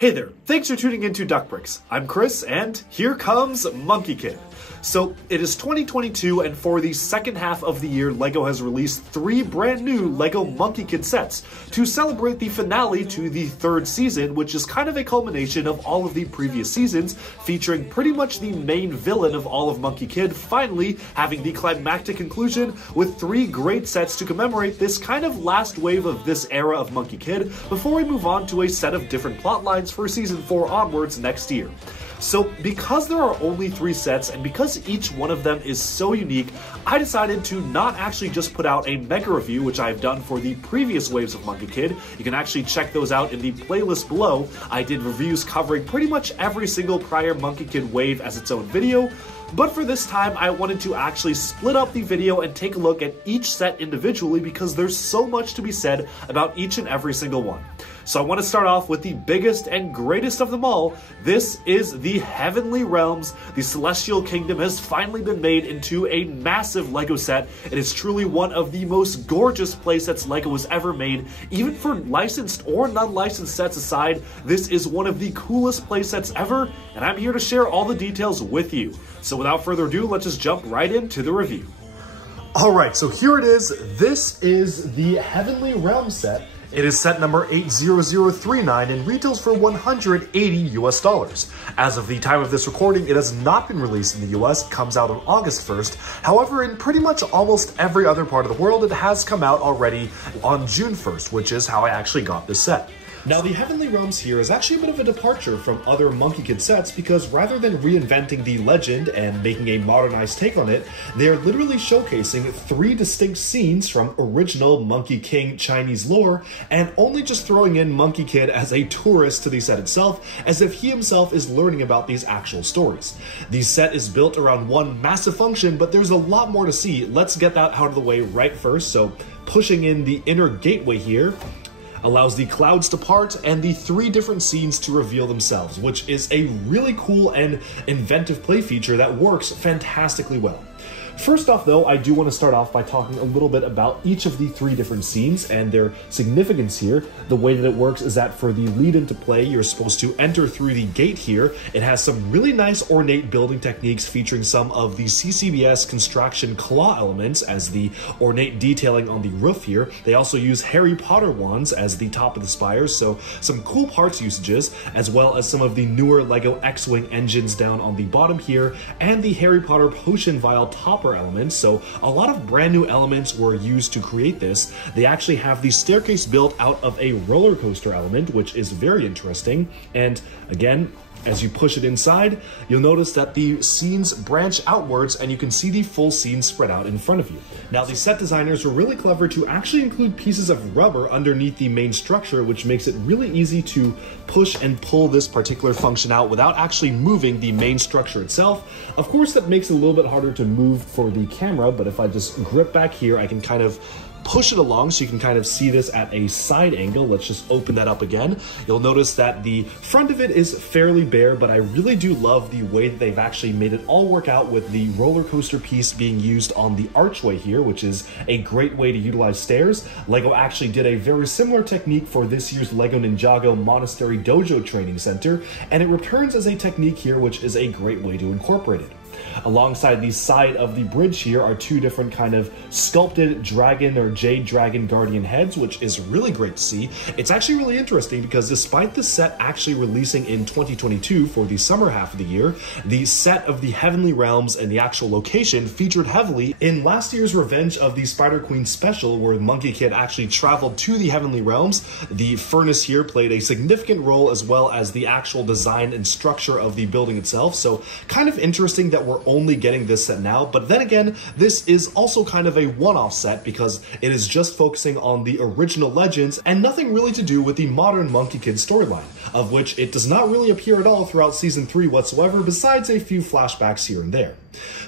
Hey there, thanks for tuning into Duck Bricks. I'm Chris, and here comes Monkey Kid. So, it is 2022, and for the second half of the year, LEGO has released 3 brand new LEGO Monkie Kid sets to celebrate the finale to the 3rd season, which is kind of a culmination of all of the previous seasons, featuring pretty much the main villain of all of Monkey Kid finally having the climactic conclusion with 3 great sets to commemorate this kind of last wave of this era of Monkey Kid before we move on to a set of different plot lines for Season 4 onwards next year. So because there are only 3 sets and because each one of them is so unique, I decided to not actually just put out a mega review, which I've done for the previous waves of Monkey Kid. You can actually check those out in the playlist below. I did reviews covering pretty much every single prior Monkey Kid wave as its own video. But for this time, I wanted to actually split up the video and take a look at each set individually because there's so much to be said about each and every single one. So I want to start off with the biggest and greatest of them all. This is the Heavenly Realms. The Celestial Kingdom has finally been made into a massive LEGO set. It is truly one of the most gorgeous playsets LEGO has ever made. Even for licensed or non-licensed sets aside, this is one of the coolest playsets ever, and I'm here to share all the details with you. So without further ado, let's just jump right into the review. Alright, so here it is. This is the Heavenly Realms set. It is set number 80039 and retails for $180 US. As of the time of this recording, it has not been released in the US, comes out on August 1st. However, in pretty much almost every other part of the world, it has come out already on June 1st, which is how I actually got this set. Now, the Heavenly Realms here is actually a bit of a departure from other Monkey Kid sets because rather than reinventing the legend and making a modernized take on it, they are literally showcasing 3 distinct scenes from original Monkey King Chinese lore and only just throwing in Monkey Kid as a tourist to the set itself as if he himself is learning about these actual stories. The set is built around one massive function, but there's a lot more to see. Let's get that out of the way right first. So pushing in the inner gateway here allows the clouds to part and the 3 different scenes to reveal themselves, which is a really cool and inventive play feature that works fantastically well. First off though, I do want to start off by talking a little bit about each of the 3 different scenes and their significance here. The way that it works is that for the lead into play, you're supposed to enter through the gate here. It has some really nice ornate building techniques featuring some of the CCBS construction claw elements as the ornate detailing on the roof here. They also use Harry Potter wands as the top of the spires, so some cool parts usages, as well as some of the newer LEGO X-Wing engines down on the bottom here, and the Harry Potter potion vial topper elements, so a lot of brand new elements were used to create this. They actually have the staircase built out of a roller coaster element, which is very interesting, and again, as you push it inside, you'll notice that the scenes branch outwards and you can see the full scene spread out in front of you. Now, the set designers were really clever to actually include pieces of rubber underneath the main structure, which makes it really easy to push and pull this particular function out without actually moving the main structure itself. Of course, that makes it a little bit harder to move for the camera, but if I just grip back here, I can kind of push it along so you can kind of see this at a side angle. Let's just open that up again. You'll notice that the front of it is fairly bare, but I really do love the way that they've actually made it all work out with the roller coaster piece being used on the archway here, which is a great way to utilize stairs. LEGO actually did a very similar technique for this year's LEGO Ninjago Monastery Dojo Training Center, and it returns as a technique here, which is a great way to incorporate it. Alongside the side of the bridge here are 2 different kind of sculpted dragon or jade dragon guardian heads, which is really great to see. It's actually really interesting because despite the set actually releasing in 2022 for the summer half of the year, the set of the Heavenly Realms and the actual location featured heavily in last year's Revenge of the Spider Queen special, where Monkey Kid actually traveled to the Heavenly Realms. The furnace here played a significant role, as well as the actual design and structure of the building itself. So kind of interesting that we're only getting this set now, but then again, this is also kind of a one-off set because it is just focusing on the original legends and nothing really to do with the modern Monkey Kid storyline, of which it does not really appear at all throughout Season 3 whatsoever, besides a few flashbacks here and there.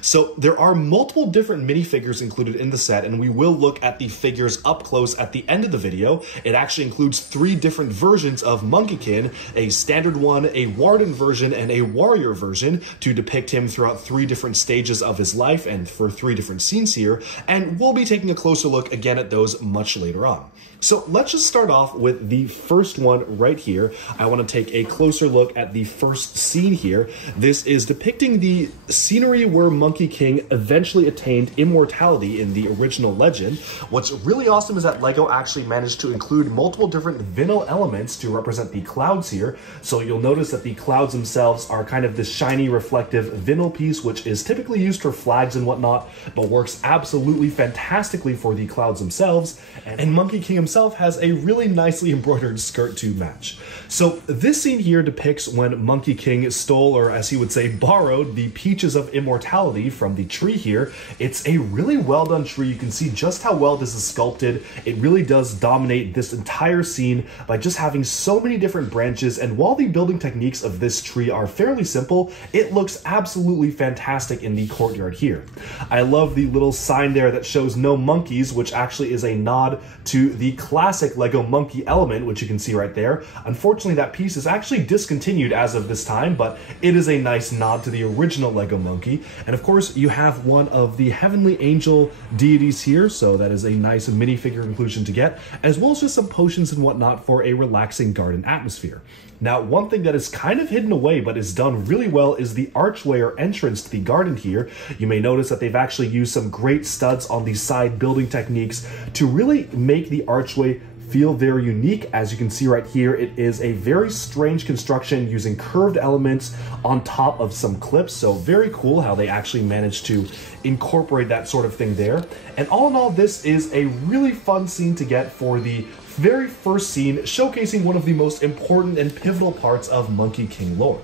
So there are multiple different minifigures included in the set, and we will look at the figures up close at the end of the video. It actually includes 3 different versions of Monkie Kid, a standard one, a Warden version, and a warrior version to depict him throughout 3 different stages of his life and for 3 different scenes here, and we'll be taking a closer look again at those much later on. So let's just start off with the first one right here. I want to take a closer look at the first scene here. This is depicting the scenery where Monkey King eventually attained immortality in the original legend. What's really awesome is that LEGO actually managed to include multiple different vinyl elements to represent the clouds here. So you'll notice that the clouds themselves are kind of this shiny reflective vinyl piece, which is typically used for flags and whatnot, but works absolutely fantastically for the clouds themselves. And Monkey King himself has a really nicely embroidered skirt to match. So this scene here depicts when Monkey King stole, or as he would say, borrowed the peaches of immortality from the tree here. It's a really well done tree. You can see just how well this is sculpted. It really does dominate this entire scene by just having so many different branches, and while the building techniques of this tree are fairly simple, it looks absolutely fantastic in the courtyard here. I love the little sign there that shows no monkeys, which actually is a nod to the classic LEGO Monkey element, which you can see right there. Unfortunately, that piece is actually discontinued as of this time, but it is a nice nod to the original LEGO Monkey. And of course, you have one of the heavenly angel deities here, so that is a nice minifigure inclusion to get, as well as just some potions and whatnot for a relaxing garden atmosphere. Now, one thing that is kind of hidden away but is done really well is the archway or entrance to the garden here. You may notice that they've actually used some great studs on the side building techniques to really make the archway feel very unique. As you can see right here, it is a very strange construction using curved elements on top of some clips. So very cool how they actually managed to incorporate that sort of thing there. And all in all, this is a really fun scene to get for the very first scene, showcasing one of the most important and pivotal parts of Monkey King lore.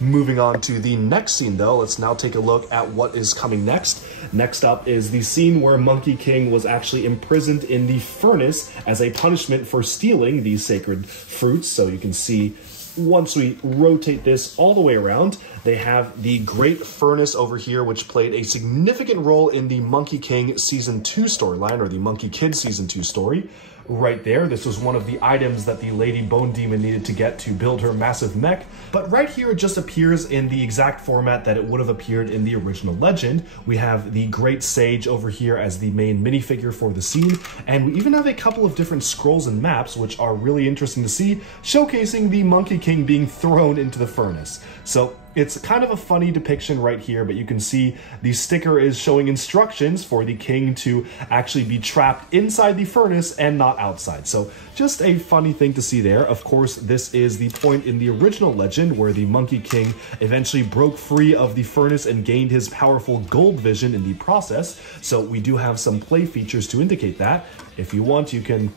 Moving on to the next scene though, let's now take a look at what is coming next. Next up is the scene where Monkey King was actually imprisoned in the furnace as a punishment for stealing these sacred fruits. So you can see, once we rotate this all the way around, they have the Great Furnace over here, which played a significant role in the Monkey King Season 2 storyline, or the Monkey Kid Season 2 story. Right there, this was one of the items that the Lady Bone Demon needed to get to build her massive mech, but right here it just appears in the exact format that it would have appeared in the original legend. We have the Great Sage over here as the main minifigure for the scene, and we even have a couple of different scrolls and maps, which are really interesting to see, showcasing the Monkey King being thrown into the furnace. So it's kind of a funny depiction right here, but you can see the sticker is showing instructions for the king to actually be trapped inside the furnace and not outside. So just a funny thing to see there. Of course, this is the point in the original legend where the Monkey King eventually broke free of the furnace and gained his powerful gold vision in the process. So we do have some play features to indicate that. If you want, you can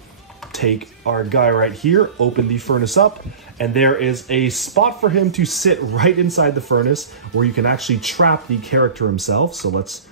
take our guy right here, open the furnace up, and there is a spot for him to sit right inside the furnace where you can actually trap the character himself. So let's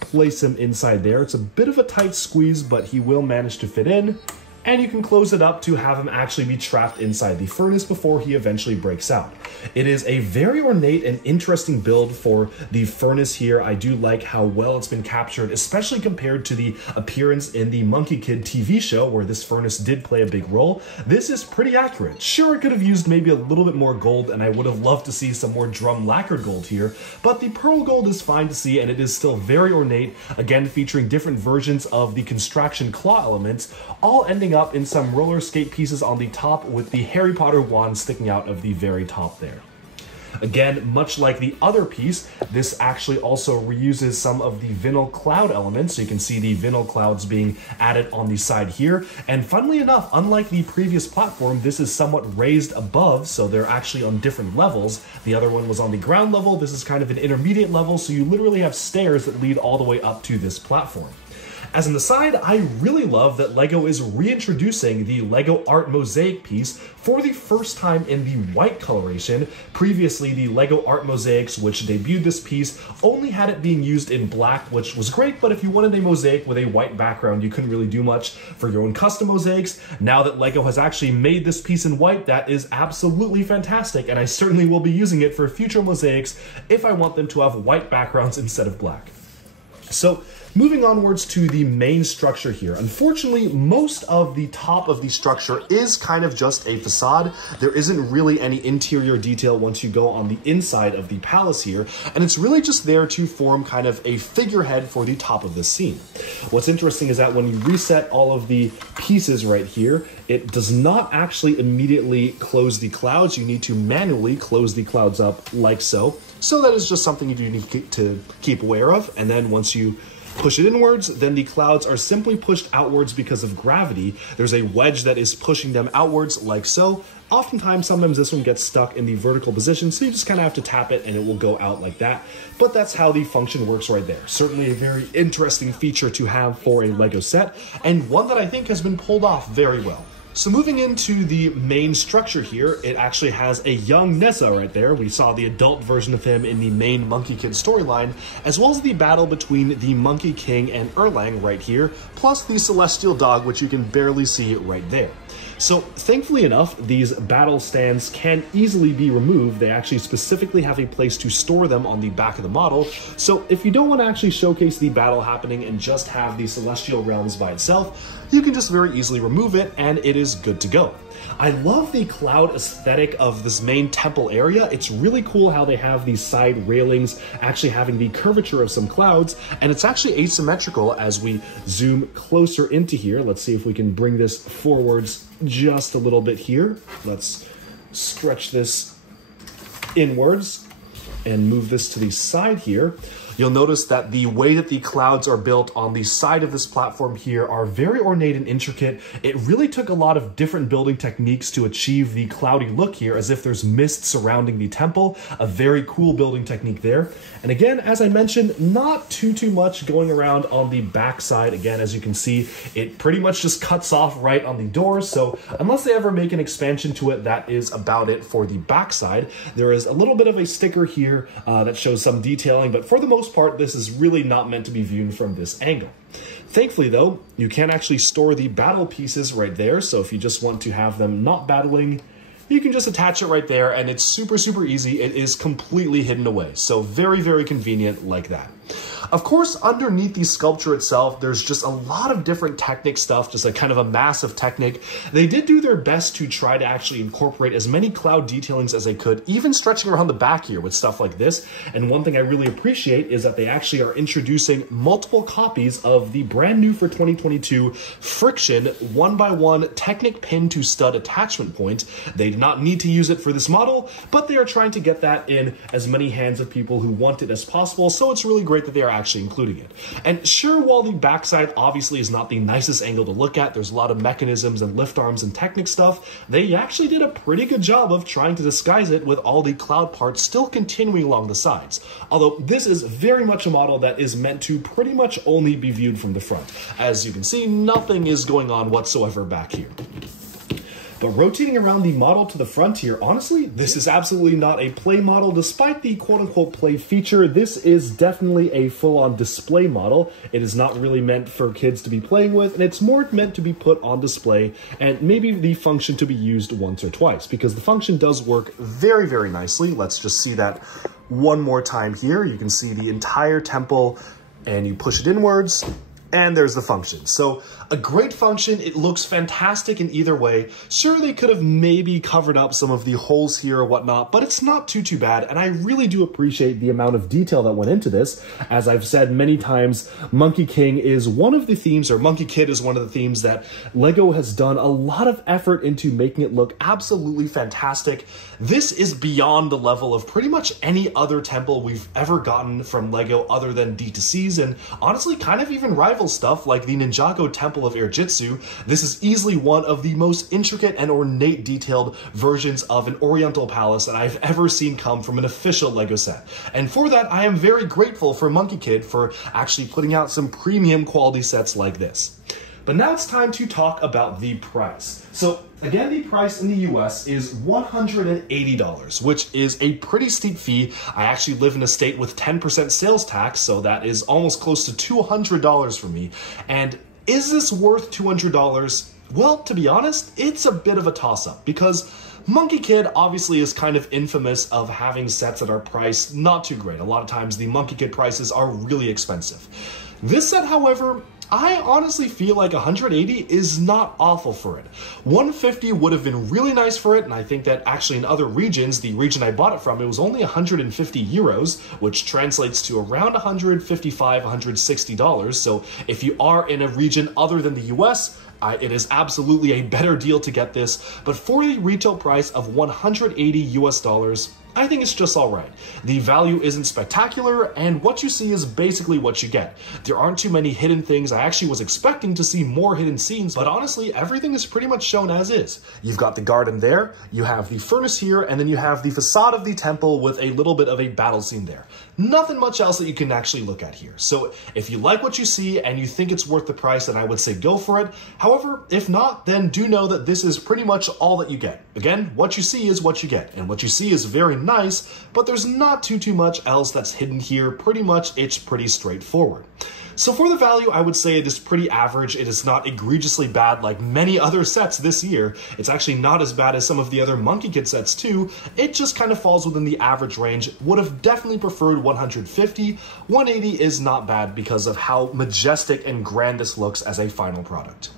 place him inside there. It's a bit of a tight squeeze, but he will manage to fit in. And you can close it up to have him actually be trapped inside the furnace before he eventually breaks out. It is a very ornate and interesting build for the furnace here. I do like how well it's been captured, especially compared to the appearance in the Monkey Kid TV show where this furnace did play a big role. This is pretty accurate. Sure, it could have used maybe a little bit more gold, and I would have loved to see some more drum lacquered gold here, but the pearl gold is fine to see, and it is still very ornate, again featuring different versions of the construction claw elements, all ending up in some roller skate pieces on the top with the Harry Potter wand sticking out of the very top there. Again, much like the other piece, this actually also reuses some of the vinyl cloud elements. So you can see the vinyl clouds being added on the side here. And funnily enough, unlike the previous platform, this is somewhat raised above, so they're actually on different levels. The other one was on the ground level. This is kind of an intermediate level, so you literally have stairs that lead all the way up to this platform. As an aside, I really love that LEGO is reintroducing the LEGO Art Mosaic piece for the first time in the white coloration. Previously, the LEGO Art Mosaics, which debuted this piece, only had it being used in black, which was great, but if you wanted a mosaic with a white background, you couldn't really do much for your own custom mosaics. Now that LEGO has actually made this piece in white, that is absolutely fantastic, and I certainly will be using it for future mosaics if I want them to have white backgrounds instead of black. So, moving onwards to the main structure here. Unfortunately, most of the top of the structure is kind of just a facade. There isn't really any interior detail once you go on the inside of the palace here, and it's really just there to form kind of a figurehead for the top of the scene. What's interesting is that when you reset all of the pieces right here, it does not actually immediately close the clouds. You need to manually close the clouds up like so. So that is just something you do need to keep aware of, and then once you push it inwards, then the clouds are simply pushed outwards because of gravity. There's a wedge that is pushing them outwards like so. Oftentimes, sometimes this one gets stuck in the vertical position, so you just kind of have to tap it and it will go out like that. But that's how the function works right there. Certainly a very interesting feature to have for a LEGO set, and one that I think has been pulled off very well. So moving into the main structure here, it actually has a young Neza right there. We saw the adult version of him in the main Monkey Kid storyline, as well as the battle between the Monkey King and Erling right here, plus the celestial dog, which you can barely see right there. So thankfully enough, these battle stands can easily be removed. They actually specifically have a place to store them on the back of the model. So if you don't want to actually showcase the battle happening and just have the celestial realms by itself, you can just very easily remove it and it is good to go. I love the cloud aesthetic of this main temple area. It's really cool how they have these side railings actually having the curvature of some clouds, and it's actually asymmetrical as we zoom closer into here. Let's see if we can bring this forwards just a little bit here. Let's stretch this inwards and move this to the side here. You'll notice that the way that the clouds are built on the side of this platform here are very ornate and intricate. It really took a lot of different building techniques to achieve the cloudy look here, as if there's mist surrounding the temple. A very cool building technique there. And again, as I mentioned, not too much going around on the back side. Again, as you can see, it pretty much just cuts off right on the doors. So unless they ever make an expansion to it, that is about it for the back side. There is a little bit of a sticker here that shows some detailing, but for the most part, this is really not meant to be viewed from this angle. Thankfully though, you can actually store the battle pieces right there, so if you just want to have them not battling, you can just attach it right there, and it's super easy. It is completely hidden away, so very convenient like that. Of course, underneath the sculpture itself, there's just a lot of different Technic stuff, just like kind of a massive Technic. They did do their best to try to actually incorporate as many cloud detailings as they could, even stretching around the back here with stuff like this. And one thing I really appreciate is that they actually are introducing multiple copies of the brand new for 2022 Friction 1x1 Technic pin to stud attachment point. They did not need to use it for this model, but they are trying to get that in as many hands of people who want it as possible, so it's really great that they are actually including it. And sure, while the backside obviously is not the nicest angle to look at, there's a lot of mechanisms and lift arms and Technic stuff, they actually did a pretty good job of trying to disguise it with all the cloud parts still continuing along the sides. Although this is very much a model that is meant to pretty much only be viewed from the front. As you can see, nothing is going on whatsoever back here. But rotating around the model to the front here, honestly, this is absolutely not a play model. Despite the quote-unquote play feature, this is definitely a full-on display model. It is not really meant for kids to be playing with, and it's more meant to be put on display and maybe the function to be used once or twice, because the function does work very nicely. Let's just see that one more time here. You can see the entire temple, and you push it inwards, and there's the function. So a great function. It looks fantastic in either way. Sure, they could have maybe covered up some of the holes here or whatnot, but it's not too bad. And I really do appreciate the amount of detail that went into this. As I've said many times, Monkey King is one of the themes, or Monkey Kid is one of the themes that LEGO has done a lot of effort into making it look absolutely fantastic. This is beyond the level of pretty much any other temple we've ever gotten from LEGO other than D2Cs, and honestly kind of even rivals high-level stuff like the Ninjago Temple of Airjitsu, this is easily one of the most intricate and ornate detailed versions of an Oriental palace that I've ever seen come from an official LEGO set. And for that, I am very grateful for Monkie Kid for actually putting out some premium quality sets like this. But now it's time to talk about the price. So again, the price in the US is $180, which is a pretty steep fee. I actually live in a state with 10% sales tax, so that is almost close to $200 for me. And is this worth $200? Well, to be honest, it's a bit of a toss-up because Monkie Kid obviously is kind of infamous of having sets that are priced not too great. A lot of times the Monkie Kid prices are really expensive. This set, however, I honestly feel like 180 is not awful for it. 150 would have been really nice for it, and I think that actually in other regions, the region I bought it from, it was only 150 euros, which translates to around $155, $160. So if you are in a region other than the US, it is absolutely a better deal to get this, but for the retail price of 180 US dollars, I think it's just alright. The value isn't spectacular, and what you see is basically what you get. There aren't too many hidden things. I actually was expecting to see more hidden scenes, but honestly, everything is pretty much shown as is. You've got the garden there, you have the furnace here, and then you have the facade of the temple with a little bit of a battle scene there. Nothing much else that you can actually look at here. So if you like what you see and you think it's worth the price, then I would say go for it. However, if not, then do know that this is pretty much all that you get. Again, what you see is what you get, and what you see is very nice, but there's not too much else that's hidden here. Pretty much, it's pretty straightforward. So for the value, I would say it is pretty average. It is not egregiously bad like many other sets this year. It's actually not as bad as some of the other Monkie Kid sets too. It just kind of falls within the average range. Would have definitely preferred 150. 180 is not bad because of how majestic and grand this looks as a final product.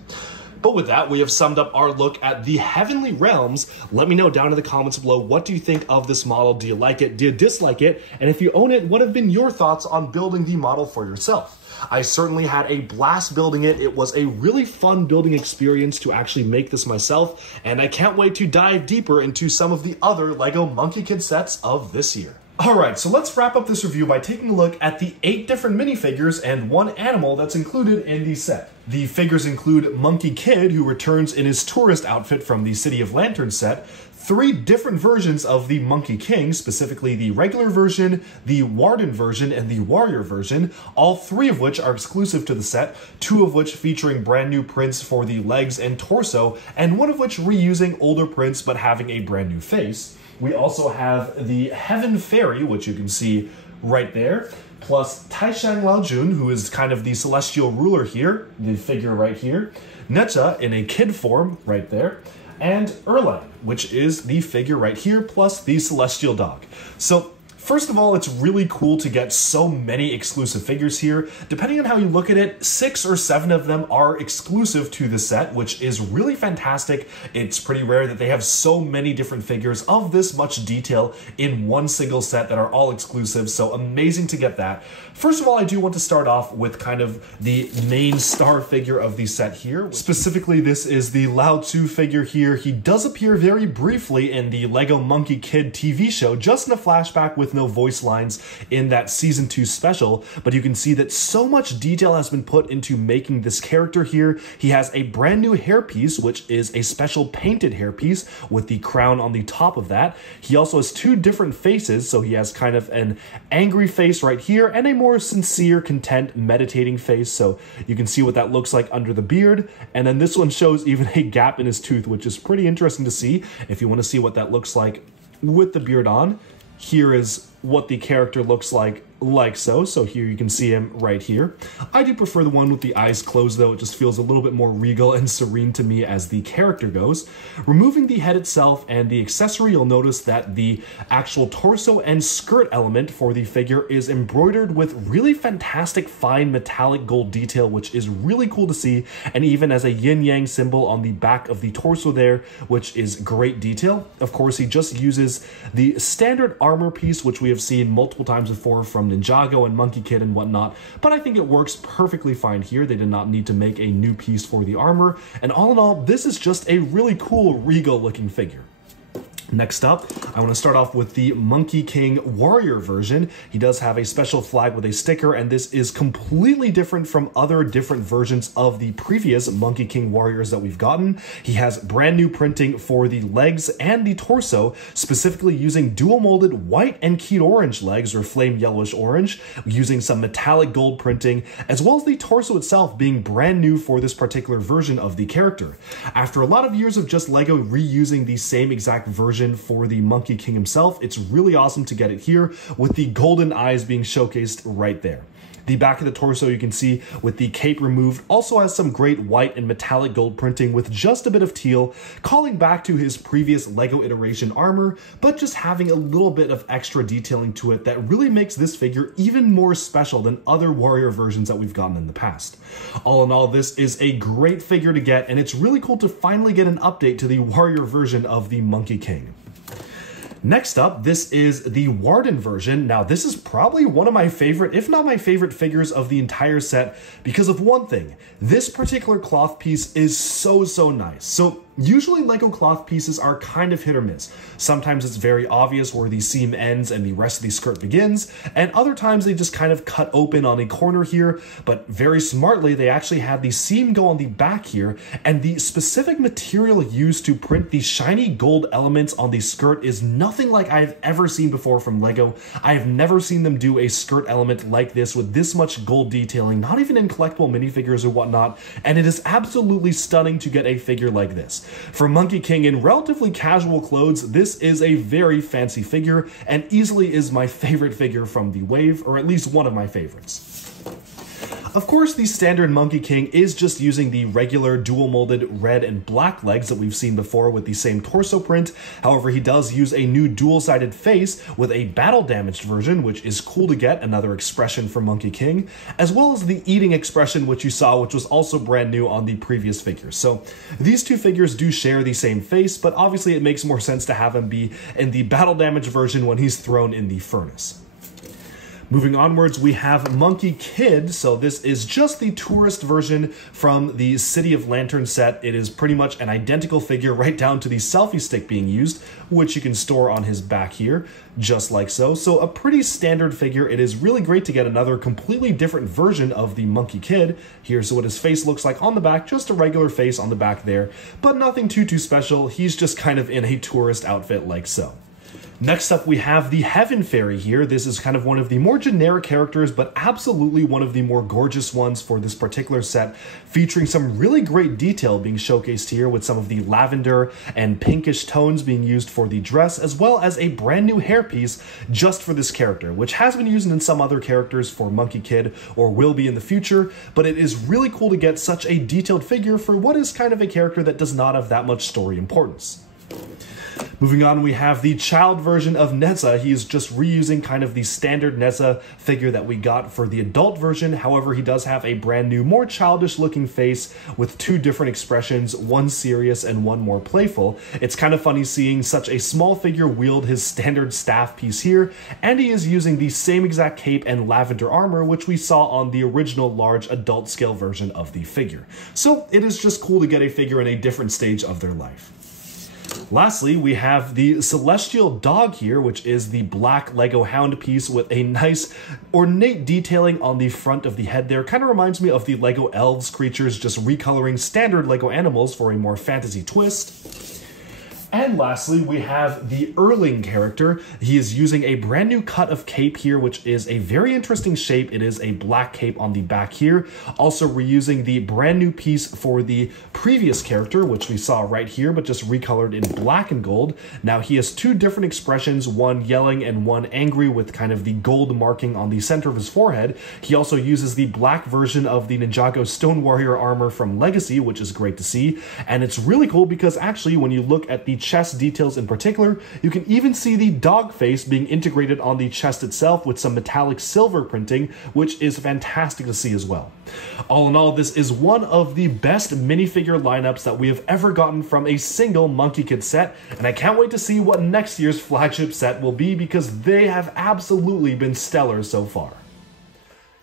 But with that, we have summed up our look at the Heavenly Realms. Let me know down in the comments below, what do you think of this model? Do you like it? Do you dislike it? And if you own it, what have been your thoughts on building the model for yourself? I certainly had a blast building it. It was a really fun building experience to actually make this myself, and I can't wait to dive deeper into some of the other LEGO Monkie Kid sets of this year. Alright, so let's wrap up this review by taking a look at the 8 different minifigures and 1 animal that's included in the set. The figures include Monkie Kid, who returns in his tourist outfit from the City of Lanterns set, 3 different versions of the Monkey King, specifically the regular version, the Warden version, and the Warrior version, all 3 of which are exclusive to the set, 2 of which featuring brand new prints for the legs and torso, and 1 of which reusing older prints but having a brand new face. We also have the Heaven Fairy, which you can see right there, plus Taishang Laojun, who is kind of the celestial ruler here, the figure right here, Neza in a kid form right there, and Erling, which is the figure right here, plus the celestial dog. So first of all, it's really cool to get so many exclusive figures here. Depending on how you look at it, 6 or 7 of them are exclusive to the set, which is really fantastic. It's pretty rare that they have so many different figures of this much detail in one single set that are all exclusive, so amazing to get that. First of all, I do want to start off with kind of the main star figure of the set here. Specifically, this is the Lao Tzu figure here. He does appear very briefly in the LEGO Monkie Kid TV show, just in a flashback with no voice lines in that season 2 special, but you can see that so much detail has been put into making this character here. He has a brand new hairpiece, which is a special painted hairpiece with the crown on the top of that. He also has 2 different faces, so he has kind of an angry face right here and a more sincere, content, meditating face, so you can see what that looks like under the beard. And then this one shows even a gap in his tooth, which is pretty interesting to see if you want to see what that looks like with the beard on. Here is what the character looks like so. So here you can see him right here. I do prefer the one with the eyes closed though. It just feels a little bit more regal and serene to me as the character goes. Removing the head itself and the accessory, you'll notice that the actual torso and skirt element for the figure is embroidered with really fantastic fine metallic gold detail, which is really cool to see, and even as a yin-yang symbol on the back of the torso there, which is great detail. Of course, he just uses the standard armor piece, which we have seen multiple times before from Ninjago and Monkie Kid and whatnot, but I think it works perfectly fine here. They did not need to make a new piece for the armor, and all in all, this is just a really cool, regal looking figure. Next up, I want to start off with the Monkey King Warrior version. He does have a special flag with a sticker, and this is completely different from other different versions of the previous Monkey King Warriors that we've gotten. He has brand new printing for the legs and the torso, specifically using dual molded white and keyed orange legs, or flame yellowish orange, using some metallic gold printing, as well as the torso itself being brand new for this particular version of the character. After a lot of years of just LEGO reusing the same exact version for the Monkey King himself, it's really awesome to get it here with the golden eyes being showcased right there. The back of the torso, you can see with the cape removed, also has some great white and metallic gold printing with just a bit of teal, calling back to his previous LEGO iteration armor, but just having a little bit of extra detailing to it that really makes this figure even more special than other warrior versions that we've gotten in the past. All in all, this is a great figure to get, and it's really cool to finally get an update to the warrior version of the Monkey King. Next up, this is the Warden version. Now, this is probably one of my favorite, if not my favorite figures of the entire set because of one thing. This particular cloth piece is so nice. So usually LEGO cloth pieces are kind of hit or miss. Sometimes it's very obvious where the seam ends and the rest of the skirt begins, and other times they just kind of cut open on a corner here, but very smartly they actually had the seam go on the back here, and the specific material used to print the shiny gold elements on the skirt is nothing like I've ever seen before from LEGO. I have never seen them do a skirt element like this with this much gold detailing, not even in collectible minifigures or whatnot, and it is absolutely stunning to get a figure like this. For Monkey King in relatively casual clothes, this is a very fancy figure and easily is my favorite figure from the wave, or at least one of my favorites. Of course, the standard Monkey King is just using the regular dual molded red and black legs that we've seen before with the same torso print. However, he does use a new dual-sided face with a battle damaged version, which is cool to get, another expression for Monkey King, as well as the eating expression which you saw, which was also brand new on the previous figures. So these two figures do share the same face, but obviously it makes more sense to have him be in the battle damaged version when he's thrown in the furnace. Moving onwards, we have Monkey Kid. So this is just the tourist version from the City of Lantern set. It is pretty much an identical figure right down to the selfie stick being used, which you can store on his back here, just like so. So a pretty standard figure. It is really great to get another completely different version of the Monkey Kid. Here's what his face looks like on the back, just a regular face on the back there, but nothing too special. He's just kind of in a tourist outfit like so. Next up, we have the Heaven Fairy here. This is kind of one of the more generic characters, but absolutely one of the more gorgeous ones for this particular set, featuring some really great detail being showcased here with some of the lavender and pinkish tones being used for the dress, as well as a brand new hairpiece just for this character, which has been used in some other characters for Monkey Kid or will be in the future, but it is really cool to get such a detailed figure for what is kind of a character that does not have that much story importance. Moving on, we have the child version of Neza. He is just reusing kind of the standard Neza figure that we got for the adult version. However, he does have a brand new, more childish looking face with two different expressions, one serious and one more playful. It's kind of funny seeing such a small figure wield his standard staff piece here, and he is using the same exact cape and lavender armor which we saw on the original large adult scale version of the figure. So it is just cool to get a figure in a different stage of their life. Lastly, we have the Celestial Dog here, which is the black Lego Hound piece with a nice ornate detailing on the front of the head there. Kind of reminds me of the Lego Elves creatures, just recoloring standard Lego animals for a more fantasy twist. And lastly, we have the Erling character. He is using a brand new cut of cape here, which is a very interesting shape. It is a black cape on the back here. Also reusing the brand new piece for the previous character, which we saw right here, but just recolored in black and gold. Now he has two different expressions, one yelling and one angry with kind of the gold marking on the center of his forehead. He also uses the black version of the Ninjago Stone Warrior armor from Legacy, which is great to see. And it's really cool because actually when you look at the chest details in particular, you can even see the dog face being integrated on the chest itself with some metallic silver printing, which is fantastic to see as well. All in all, this is one of the best minifigure lineups that we have ever gotten from a single Monkey Kid set, and I can't wait to see what next year's flagship set will be because they have absolutely been stellar so far.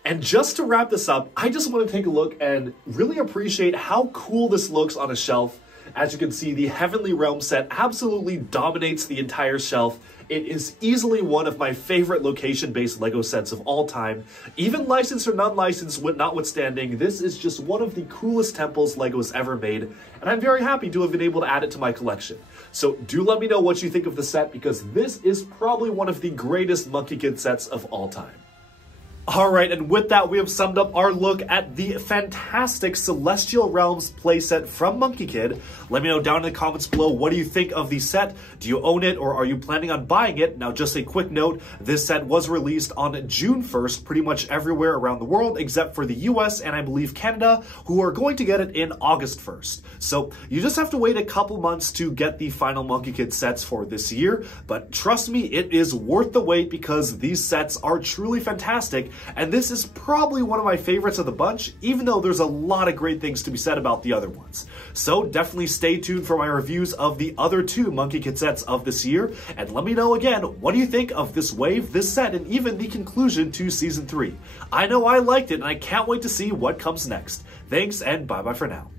And just to wrap this up, I just want to take a look and really appreciate how cool this looks on a shelf. As you can see, the Heavenly Realm set absolutely dominates the entire shelf. It is easily one of my favorite location-based LEGO sets of all time. Even licensed or non-licensed notwithstanding, this is just one of the coolest temples LEGO has ever made, and I'm very happy to have been able to add it to my collection. So do let me know what you think of the set, because this is probably one of the greatest Monkie Kid sets of all time. Alright, and with that, we have summed up our look at the fantastic Celestial Realms playset from Monkie Kid. Let me know down in the comments below, what do you think of the set? Do you own it, or are you planning on buying it? Now, just a quick note, this set was released on June 1st, pretty much everywhere around the world, except for the US and I believe Canada, who are going to get it in August 1st. So, you just have to wait a couple months to get the final Monkie Kid sets for this year, but trust me, it is worth the wait because these sets are truly fantastic. And this is probably one of my favorites of the bunch, even though there's a lot of great things to be said about the other ones. So definitely stay tuned for my reviews of the other two Monkie Kid sets of this year, and let me know again, what do you think of this wave, this set, and even the conclusion to Season 3? I know I liked it, and I can't wait to see what comes next. Thanks, and bye-bye for now.